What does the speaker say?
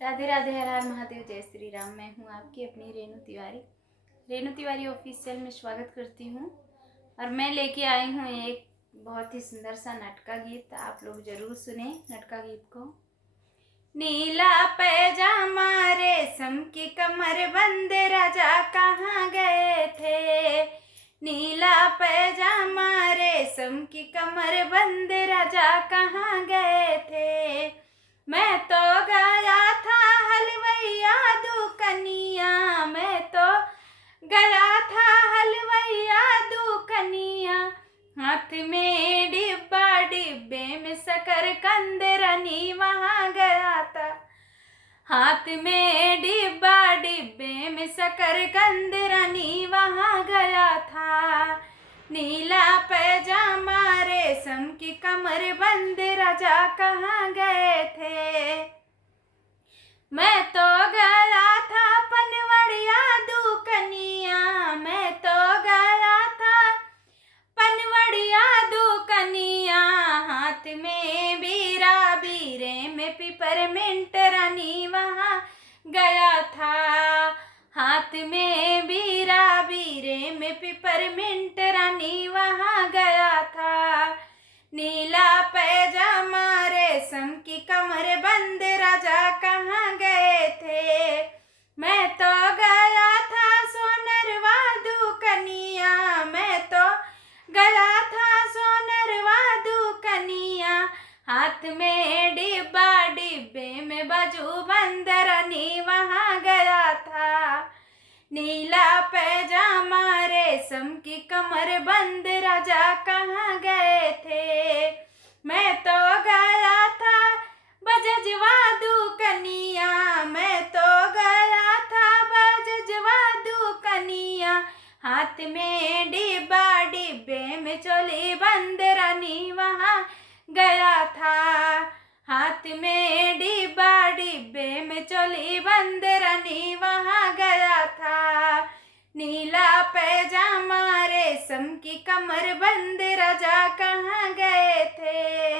राधे राधे, हर हर महादेव, जय श्री राम। मैं हूँ आपकी अपनी रेणु तिवारी ऑफिशियल में स्वागत करती हूँ। और मैं लेके आई हूँ एक बहुत ही सुंदर सा नटका गीत। आप लोग जरूर सुने नटका गीत को। नीला पैजामा रेशम की कमर बंद, राजा कहाँ गए थे। नीला पैजामा रेशम की कमर बंद, राजा कहाँ गए थे। मैं तो गया था हलवैया दुकनिया, मैं तो गया था हलवैया दुकनिया। हाथ में डिब्बा, डिब्बे में शकरकंद, रनी वहाँ गया था। हाथ में डिब्बा, डिब्बे में शकरकंद, रनी वहाँ गया था। नीला पैजामा रेशम की कमर बंद, राजा कहाँ गए थे। मैं तो गया था पनवड़िया दुकनिया, मैं तो गया था पनवड़िया दुकनिया। हाथ में बीरा, बीरे में पिपरमिंट, रानी वहाँ गया था। हाथ में बीरा, बीरे में पिपरमिंट, रानी वहाँ गया था। नीला पैजामा रेशम की कमर बंद, राजा कहाँ गए थे। मैं तो गया था सोनरवा दुकनिया, मैं तो गया था सोनरवा दुकनिया। हाथ में डिब्बा, डिब्बे में बाजू बंद, रनी वहाँ गया था। नीला पैजामा रेशम की कमर बंद, राजा कहाँ गए थे। मैं तो गया था बजजवा दुकनिया, मैं तो गया था बजजवा दुकनिया। हाथ में डिब्बा, डिब्बे में चोली बंद, रानी वहाँ गया था। हाथ में डिब्बा, डिब्बे में चोली बंद, रानी वहाँ गया था। नीला पैजामा रेशम की कमर बंद, राजा कहाँ गए थे।